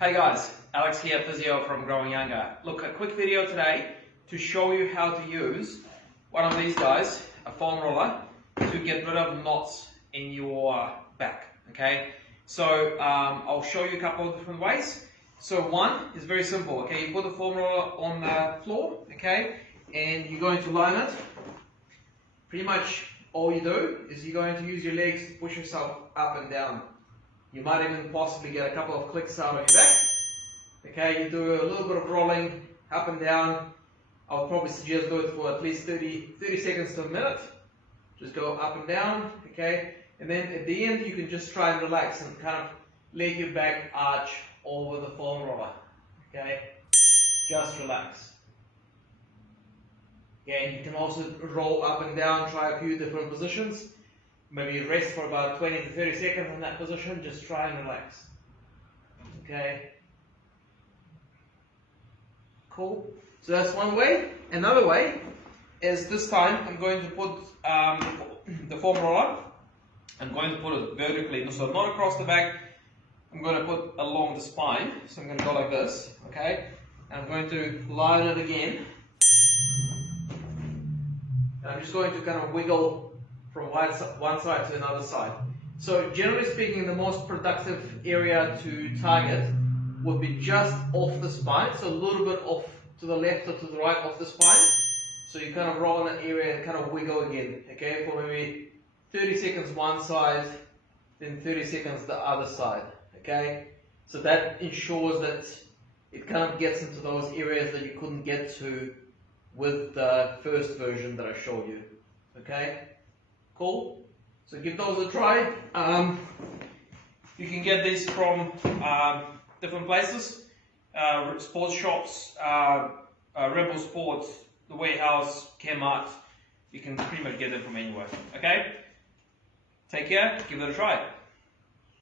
Hey guys, Alex here, physio from Growing Younger. Look, a quick video today to show you how to use one of these guys, a foam roller, to get rid of knots in your back. Okay, so I'll show you a couple of different ways. So one is very simple. Okay, you put the foam roller on the floor, okay, and you're going to line it. Pretty much all you do is you're going to use your legs to push yourself up and down. You might even possibly get a couple of clicks out of your back. Okay, you do a little bit of rolling up and down. I would probably suggest do it for at least 30 seconds to a minute. Just go up and down, okay? And then at the end you can just try and relax and kind of let your back arch over the foam roller, okay? Just relax. Okay, and you can also roll up and down, try a few different positions. Maybe rest for about 20 to 30 seconds in that position, just try and relax. Okay. Cool. So that's one way. Another way is this time I'm going to put the foam roller, I'm going to put it vertically, so not across the back, I'm going to put along the spine. So I'm going to go like this, okay? And I'm going to line it again. And I'm just going to kind of wiggle from one side to another side. So generally speaking, the most productive area to target would be just off the spine, so a little bit off to the left or to the right off the spine. So you kind of roll in that area and kind of wiggle again, okay, for maybe 30 seconds one side, then 30 seconds the other side, okay? So that ensures that it kind of gets into those areas that you couldn't get to with the first version that I showed you, okay? Cool. So give those a try. You can get these from different places, sports shops, Rebel Sports, the Warehouse, Kmart. You can pretty much get them from anywhere. Okay? Take care. Give it a try.